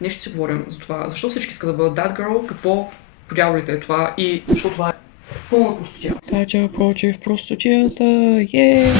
Ние ще си говорим за това, защо всички искат да бъдат that girl, какво по дяволите е това и защо това е пълна простотия. Катя против простотията, е!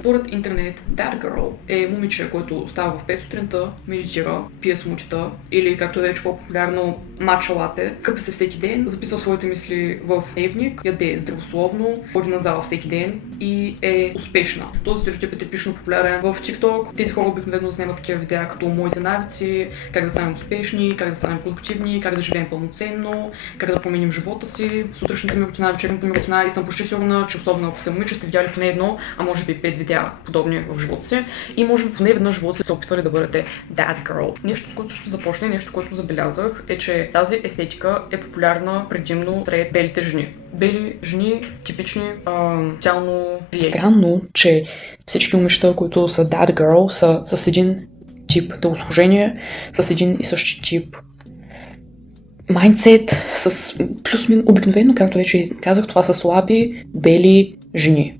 Според интернет, that girl е момиче, което става в 5 сутринта, медитира, пие смутита или, както е вече по-популярно, матча лате, къпе се всеки ден, записва своите мисли в дневник, яде здравословно, ходи на зала всеки ден и е успешна. Този стереотип е типично популярен в TikTok. Тези хора обикновено заснемат такива видеа като моите навици, как да станем успешни, как да станем продуктивни, как да живеем пълноценно, как да променим живота си, сутрешната ми рутина, вечерната ми рутина и съм почти сигурна, че особено ако сте момиче, сте видяли поне едно, а може би 5 видеа подобни в живота си и може би поне веднъж в живота си се опитвали да бъдете that girl. Нещо, с което ще започне, нещо, което забелязах, е, че тази естетика е популярна предимно сред белите жени. Бели жени, типични, социално приети. Странно, че всички момичета, които са that girl, са с един тип телосложение, с един и същи тип майндсет, с плюс-мин обикновено, както вече казах, това са слаби, бели жени.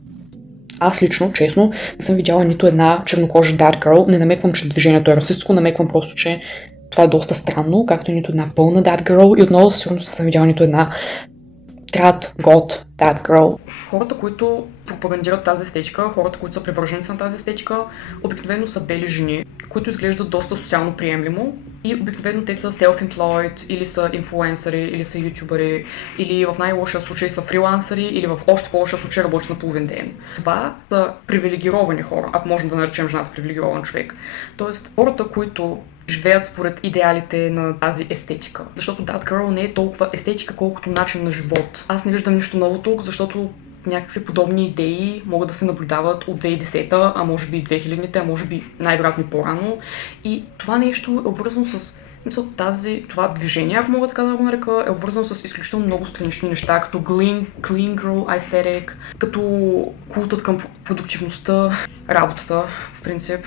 Аз лично, честно, не съм видяла нито една чернокожа that girl, не намеквам, че движението е расистско, намеквам просто, че това е доста странно, както и нито една пълна that girl и отново със сигурност не съм видяла нито една trad god that girl. Хората, които пропагандират тази естетика, хората, които са привърженици на тази естетика, обикновено са бели жени, които изглеждат доста социално приемлимо и обикновено те са self-employed или са инфлуенсъри, или са ютубъри, или в най-лошия случай са фрилансъри, или в още по-лошия случай работят на половин ден. Това са привилегировани хора, ако можем да наречем жената привилегирован човек. Тоест, хората, които живеят според идеалите на тази естетика. Защото that girl не е толкова естетика, колкото начин на живот. Аз не виждам нищо ново тук, защото някакви подобни идеи могат да се наблюдават от 2010-та, а може би и 2000-те, а може би най-вероятно по-рано. И това нещо е обвързано с това движение, ако мога така да го нарека, е обвързано с изключително много странични неща, като clean girl aesthetic, като култът към продуктивността, работата, в принцип.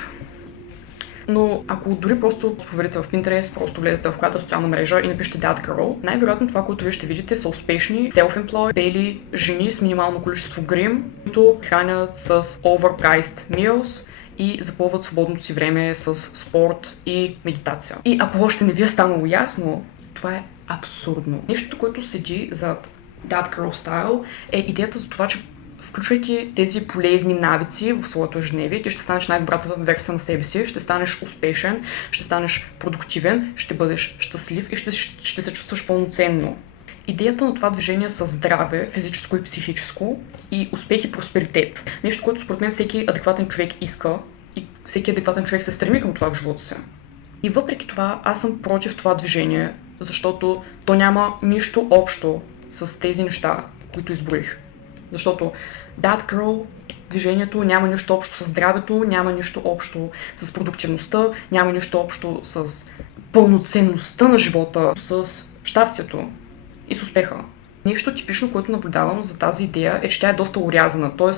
Но ако дори просто проверите в Pinterest, просто влезете в която социална мрежа и напишете that girl, най-вероятно това, което вие ще видите, са успешни, self-employed, бели жени с минимално количество грим, които хранят с overpriced meals и запълват свободното си време с спорт и медитация. И ако още не ви е станало ясно, това е абсурдно. Нещото, което седи зад that girl style е идеята за това, че включвайки тези полезни навици в своето ежедневие, ти ще станеш най-добрата версия на себе си, ще станеш успешен, ще станеш продуктивен, ще бъдеш щастлив и ще се чувстваш пълноценно. Идеята на това движение са здраве, физическо и психическо, и успех и просперитет. Нещо, което според мен всеки адекватен човек иска и всеки адекватен човек се стреми към това в живота си. И въпреки това, аз съм против това движение, защото то няма нищо общо с тези неща, които изброих. Защото that girl движението няма нищо общо с здравето, няма нищо общо с продуктивността, няма нищо общо с пълноценността на живота, с щастието и с успеха. Нещо типично, което наблюдавам за тази идея е, че тя е доста урязана, т.е.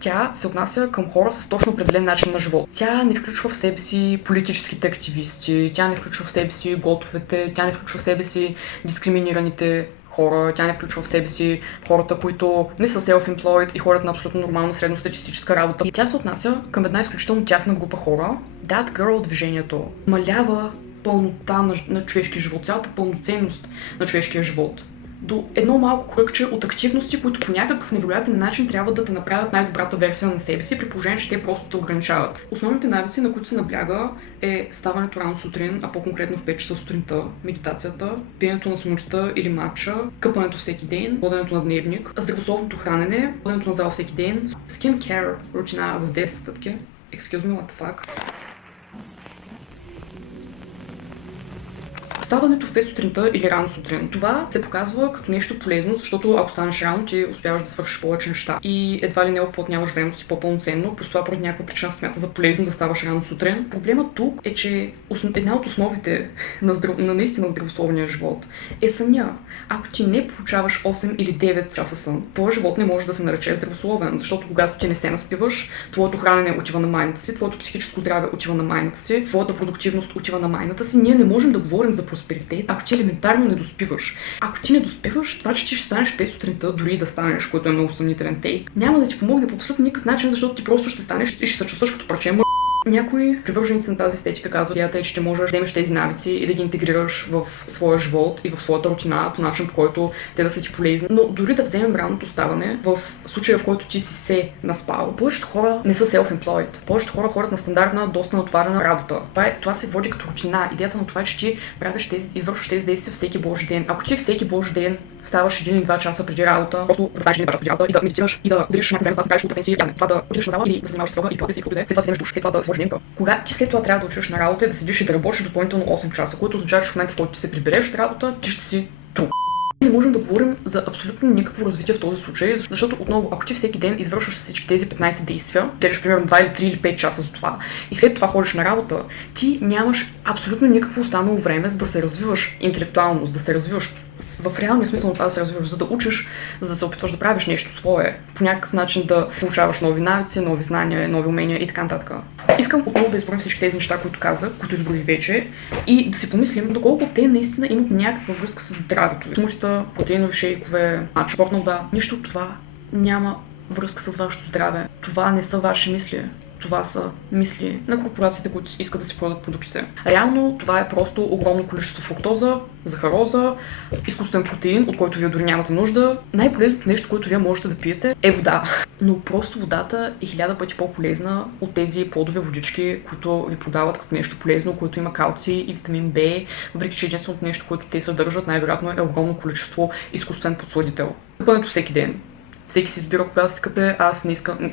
тя се отнася към хора с точно определен начин на живот. Тя не включва в себе си политическите активисти, тя не включва в себе си готовете, тя не включва в себе си дискриминираните хора, тя не включва в себе си хората, които не са self-employed и ходят на абсолютно нормална средностатистическа работа. И тя се отнася към една изключително тясна група хора. That girl движението малява пълнота на човешкия живот, цялата пълноценност на човешкия живот. До едно малко кръгче от активности, които по някакъв невероятен начин трябва да те направят най-добрата версия на себе си, при положение, че те просто те ограничават. Основните навици, на които се набляга, е ставането рано сутрин, а по-конкретно в 5 часа сутринта, медитацията, пиенето на смучета или матча, къпането всеки ден, воденето на дневник, здравословното хранене, воденето на зала всеки ден, skin care рутина в 10 стъпки. Excuse me, what the fuck? Ставането в 5 сутринта или рано сутрин. Това се показва като нещо полезно, защото ако станеш рано, ти успяваш да свършиш повече неща. И едва ли не оплътняваш времето си по-пълноценно, плюс това поради някаква причина смята за полезно да ставаш рано сутрин. Проблемът тук е, че една от основите на наистина здравословния живот е съня. Ако ти не получаваш 8 или 9 часа сън, твоят живот не може да се нарече здравословен, защото когато ти не се наспиваш, твоето хранене отива на майната си, твоето психическо здраве отива на майната си, твоята продуктивност отива на майната си, ние не можем да говорим за просперитет, ако ти елементарно не доспиваш. Ако ти не доспиваш, това, че ти ще станеш 5 сутринта, дори да станеш, което е много съмнителен тейк, няма да ти помогне по абсолютно никакъв начин, защото ти просто ще станеш и ще се чувстваш като парче. Някои привърженици на тази естетика казват, идеята е, че ти можеш да вземеш тези навици и да ги интегрираш в своя живот и в своята рутина по начин, по който те да са ти полезни. Но дори да вземем ранното ставане, в случая, в който ти си се наспал, повечето хора не са self-employed. Повечето хора ходят на стандартна, доста натоварена работа. Това се води като рутина. Идеята на това е, че ти извършваш тези действия всеки божи ден. Ако ти всеки божи ден ставаш 1 или 2 часа преди работа, просто да 1 или 2 часа преди работа и да медитираш и да отделиш някакво време, за да кажеш утре си, това да отидеш на зала или да занимаваш с йога или това да си след това вземеш душ, след това да сложиш дневка. Кога ти след това трябва да отидеш на работа и да седиш и да работиш допълнително 8 часа, което означава, че в момента, в който ти се прибереш от работа, ти ще си труп. Не можем да говорим за абсолютно никакво развитие в този случай, защото отново, ако ти всеки ден извършваш всички тези 15 действия, делиш примерно 2 или 3 или 5 часа за това и след това ходиш на работа, ти нямаш абсолютно никакво останало време за да се развиваш интелектуално, за да се развиваш в реалния смисъл на това да се развиваш, за да учиш, за да се опитваш да правиш нещо свое, по някакъв начин да получаваш нови навици, нови знания, нови умения и така нататък. Искам отново да изброим всички тези неща, които казах, които изброих вече и да си помислим доколко те наистина имат някаква връзка с здравето. Смутита, протеинови шейкове, спортна вода, нищо от това няма връзка с вашето здраве. Това не са ваши мисли. Това са мисли на корпорациите, които искат да си продадат продуктите. Реално това е просто огромно количество фруктоза, захароза, изкуствен протеин, от който вие дори нямате нужда. Най-полезното нещо, което вие можете да пиете, е вода. Но просто водата е 1000 пъти по-полезна от тези плодови водички, които ви продават като нещо полезно, което има калций и витамин Б, въпреки че единственото нещо, което те съдържат, най-вероятно е огромно количество изкуствен подсладител. Къпането всеки ден. Всеки си избира кога да се къпе, аз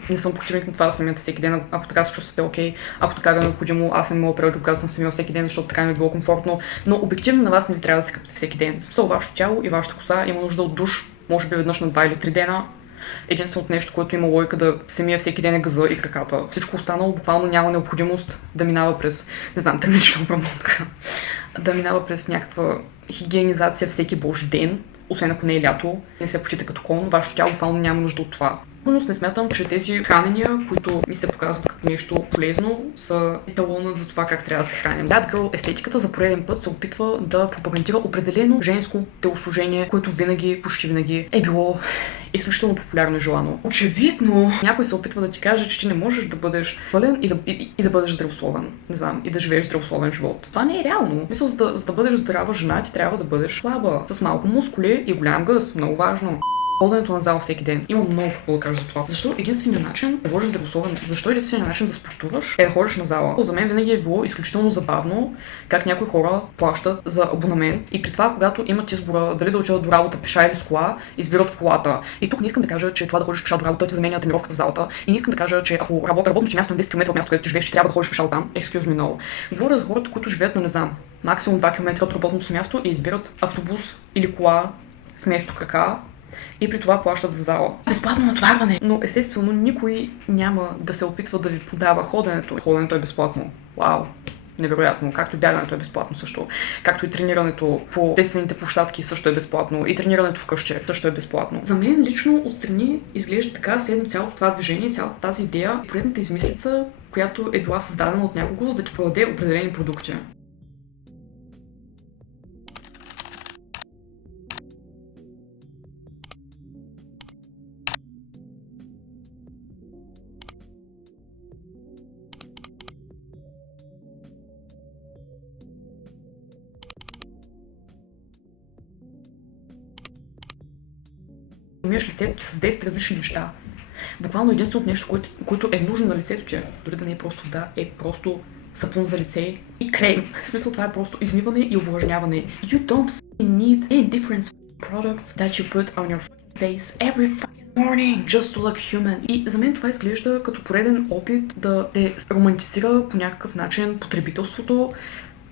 не съм противник на това да се миете всеки ден, ако така се чувствате окей, ако така ви е необходимо, аз съм имала период, когато съм се мила всеки ден, защото така ми е било комфортно, но обективно на вас не ви трябва да се къпете всеки ден. Смисъл, вашето тяло и вашата коса има нужда от душ, може би веднъж на 2 или 3 дена. Единственото нещо, което има логика да се мие всеки ден е газа и краката. Всичко останало буквално няма необходимост да минава през, не знам, термична обработка, да минава през някаква хигиенизация всеки божи ден, освен ако не е лято, не се почита като кон, вашето тяло буквално няма нужда от това. Но не смятам, че тези хранения, които ми се показват като нещо полезно, са еталонът за това как трябва да се храним. That Girl естетиката за пореден път се опитва да пропагандира определено женско телосложение, което почти винаги е било изключително популярно и желано. Очевидно, някой се опитва да ти каже, че ти не можеш да бъдеш пълен и да бъдеш здравословен. Не знам, и да живееш здравословен живот. Това не е реално. Мисля, за да бъдеш здрава жена, ти трябва да бъдеш слаба, с малко мускули и голям гъс. Много важно. Ходенето на зала всеки ден. Има много какво да кажа за това. Защо единственият начин да бъдеш здравословен? Защо единственият начин да спортуваш е да ходиш на зала? За мен винаги е било изключително забавно как някои хора плащат за абонамент и при това, когато имат избора дали да отидат до работа пеша или с кола, избират колата. И тук не искам да кажа, че това да ходиш пеша до работа ти заменя тренировката в залата. И не искам да кажа, че ако работното място на 10 км от място, където ти живееш, че трябва да ходиш пеша там. Excuse me, no. Говоря за хората, които живеят на, не знам, максимум 2 км от работното си място и избират автобус или кола вместо крака. И при това плащат за зала. Безплатно натоварване! Но естествено никой няма да се опитва да ви подава ходенето. Ходенето е безплатно. Вау! Невероятно. Както и бягането е безплатно също. Както и тренирането по естествените площадки също е безплатно. И тренирането вкъщи също е безплатно. За мен лично отстрани изглежда така следно цялото това движение, цялата тази идея, поредната измислица, която е била създадена от някого, за да ти продаде определени продукти. Имаш лицето ти с 10 различни неща. Буквално единственото нещо, което е нужно на лицето ти, дори да не е просто вода, е просто сапун за лице и крем. В смисъл това е просто измиване и увлажняване. You don't need any different products that you put on your face every morning just to look human. И за мен това изглежда като пореден опит да се романтизира по някакъв начин потребителството,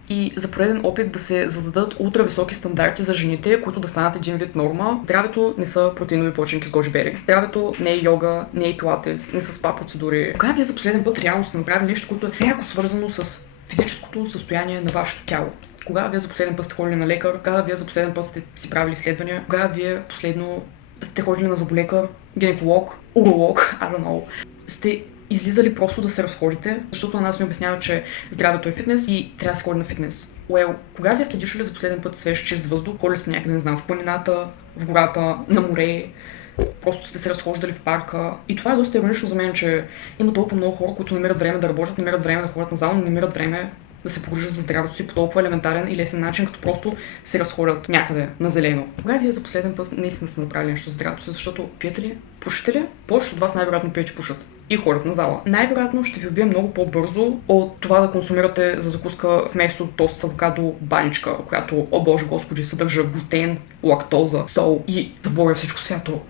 и за пореден опит да се зададат ултрависоки стандарти за жените, които да станат един вид норма. Здравето не са протеинови починки с гожи бери. Здравето не е йога, не е пилатес, не са спа процедури. Кога вие за последен път реално сте направили нещо, което е пряко свързано с физическото състояние на вашето тяло? Кога вие за последен път сте ходили на лекар? Кога вие за последен път сте си правили изследвания? Кога вие последно сте ходили на зъболекар, гинеколог, уролог, I don't know. Сте излизали просто да се разходите, защото на нас ни обясняват, че здравето е фитнес и трябва да се ходи на фитнес. Кога вие сте дишали за последен път свеж, чист въздух? Ходили сте някъде, не знам, в планината, в гората, на море, просто сте се разхождали в парка. И това е доста иронично за мен, че има толкова много хора, които намират време да работят, намират време да ходят на зала, но намират време да се погрижат за здравето си по толкова елементарен и лесен начин, като просто се разходят някъде на зелено. Кога вие за последен път наистина сте направили нещо за здравето си, защото пиете ли? Пушите ли? Повечето от вас най-вероятно пият и пушат. И ходят на зала. Най-вероятно ще ви убие много по-бързо от това да консумирате за закуска вместо тост с авокадо баничка, която, о боже господи, съдържа глутен, лактоза, сол и заборя всичко свято.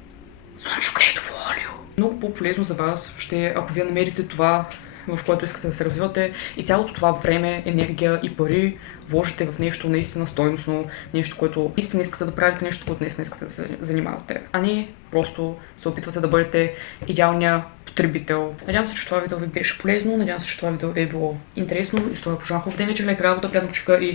Слънчогледово олио. Много по-полезно за вас ще, ако вие намерите това, в което искате да се развивате и цялото това време, енергия и пари вложите в нещо наистина стойностно, нещо, което наистина искате да правите, нещо, с което наистина искате да се занимавате, а не просто се опитвате да бъдете идеалния потребител. Надявам се, че това видео ви беше полезно, надявам се, че това видео ви е било интересно и с това пожелавам хубав ден, вечер, лека работа, приятна почивка и